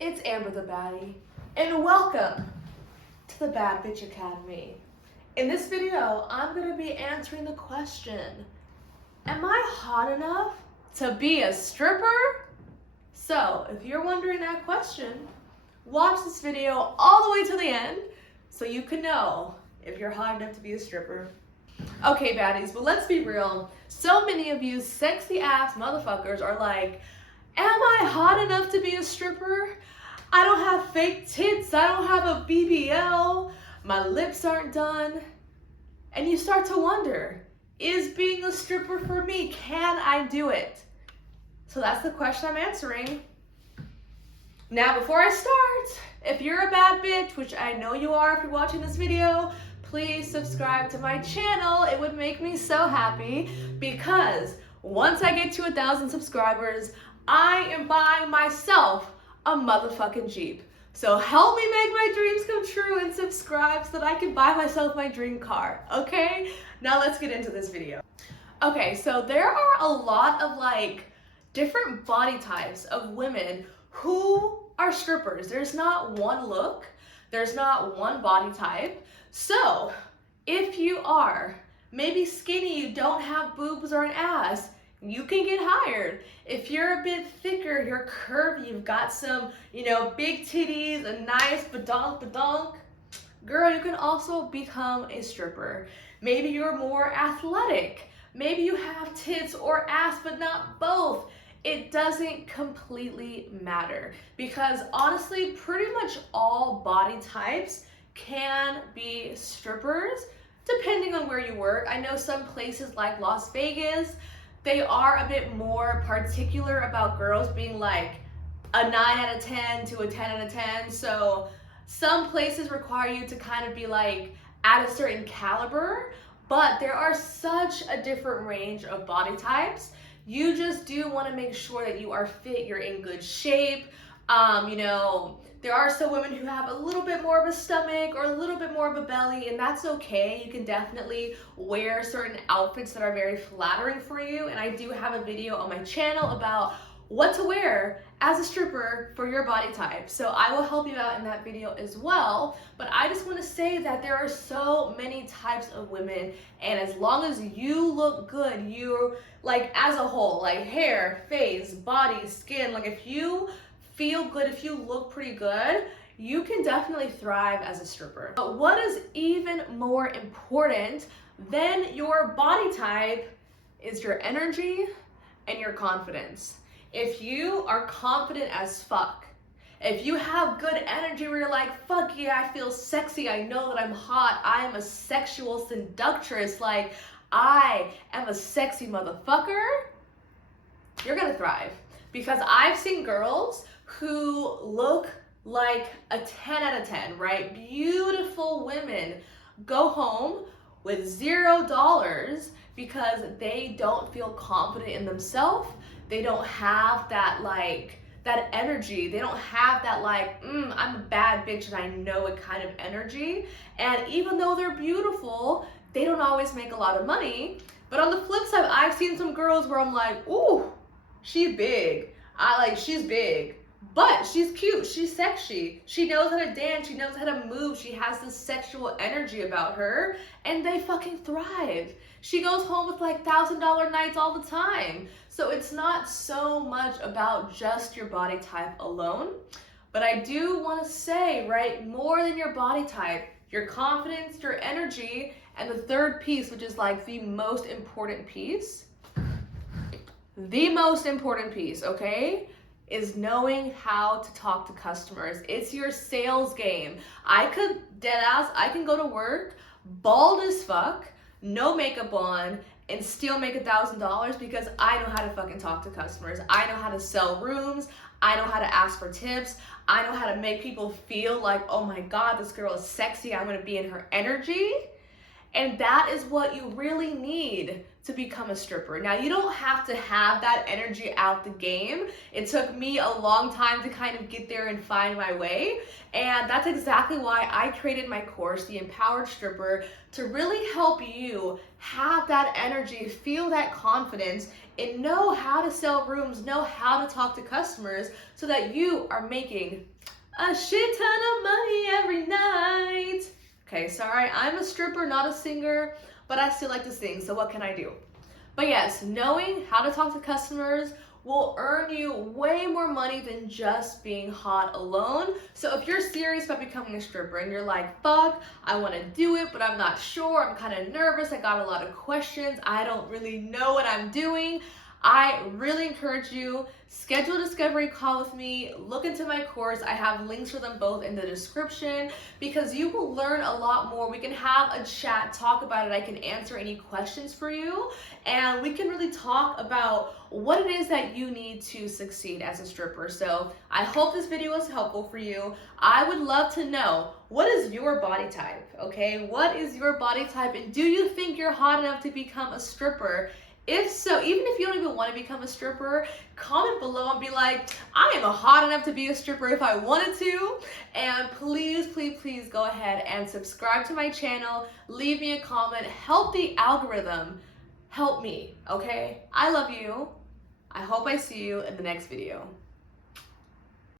It's Amber the Baddie, and welcome to the Bad Bitch Academy. In this video, I'm going to be answering the question, am I hot enough to be a stripper? So, if you're wondering that question, watch this video all the way to the end so you can know if you're hot enough to be a stripper. Okay, baddies, but let's be real. So many of you sexy ass motherfuckers are like, am I hot enough to be a stripper? I don't have fake tits, I don't have a BBL, my lips aren't done. And you start to wonder, is being a stripper for me? Can I do it? So that's the question I'm answering. Now before I start, if you're a bad bitch, which I know you are if you're watching this video, please subscribe to my channel. It would make me so happy because once I get to 1,000 subscribers, I am buying myself a motherfucking Jeep. So help me make my dreams come true and subscribe so that I can buy myself my dream car, okay? Now let's get into this video. Okay, so there are a lot of different body types of women who are strippers. There's not one look, there's not one body type. So if you are maybe skinny, you don't have boobs or an ass, you can get hired. If you're a bit thicker, you're curvy, you've got some, big titties, a nice badonk, girl, you can also become a stripper. Maybe you're more athletic. Maybe you have tits or ass, but not both. It doesn't completely matter because honestly, pretty much all body types can be strippers depending on where you work. I know some places like Las Vegas, they are a bit more particular about girls being like a 9 out of 10 to a 10 out of 10. So some places require you to kind of be like at a certain caliber, but there are such a different range of body types. You just do want to make sure that you are fit, you're in good shape. There are some women who have a little bit more of a stomach or a little bit more of a belly, and that's okay. You can definitely wear certain outfits that are very flattering for you, and I do have a video on my channel about what to wear as a stripper for your body type. So I will help you out in that video as well, but I just want to say that there are so many types of women, and as long as you look good, you as a whole, hair, face, body, skin, if you feel good, if you look pretty good, you can definitely thrive as a stripper. But what is even more important than your body type is your energy and your confidence. If you are confident as fuck, if you have good energy where you're like, fuck yeah, I feel sexy, I know that I'm hot, I am a sexual seductress, I am a sexy motherfucker, you're gonna thrive. Because I've seen girls who look like a 10 out of 10, right? Beautiful women go home with $0 because they don't feel confident in themselves. They don't have that that energy. They don't have that I'm a bad bitch and I know it kind of energy. And even though they're beautiful, they don't always make a lot of money. But on the flip side, I've seen some girls where I'm like, ooh, she's big. She's big, but she's cute, she's sexy, she knows how to dance, she knows how to move, she has this sexual energy about her, and they fucking thrive. She goes home with $1,000 nights all the time. So it's not so much about just your body type alone, but I do want to say, more than your body type, your confidence, your energy, and the third piece, which is the most important piece, okay, is knowing how to talk to customers. It's your sales game. I can go to work bald as fuck, no makeup on, and still make $1,000 because I know how to fucking talk to customers. I know how to sell rooms. I know how to ask for tips. I know how to make people feel like, oh my God, this girl is sexy. I'm gonna be in her energy. And that is what you really need to become a stripper. Now, you don't have to have that energy out the game. It took me a long time to kind of get there and find my way. And that's exactly why I created my course, The Empowered Stripper, to really help you have that energy, feel that confidence, and know how to sell rooms, know how to talk to customers so that you are making a shit ton of money every night. Okay, sorry, I'm a stripper, not a singer, but I still like to sing, so what can I do? But yes, knowing how to talk to customers will earn you way more money than just being hot alone. So if you're serious about becoming a stripper and you're like, fuck, I want to do it, but I'm not sure, I'm kind of nervous, I got a lot of questions, I don't really know what I'm doing, I really encourage you, schedule a discovery call with me, look into my course. I have links for them both in the description because you will learn a lot more. We can have a chat, talk about it. I can answer any questions for you, and we can really talk about what it is that you need to succeed as a stripper. So I hope this video was helpful for you. I would love to know, what is your body type, okay? What is your body type, and do you think you're hot enough to become a stripper? If so, even if you don't even want to become a stripper, comment below and be like, I am hot enough to be a stripper if I wanted to. And please, please, please go ahead and subscribe to my channel. Leave me a comment. Help the algorithm. Help me, okay? I love you. I hope I see you in the next video.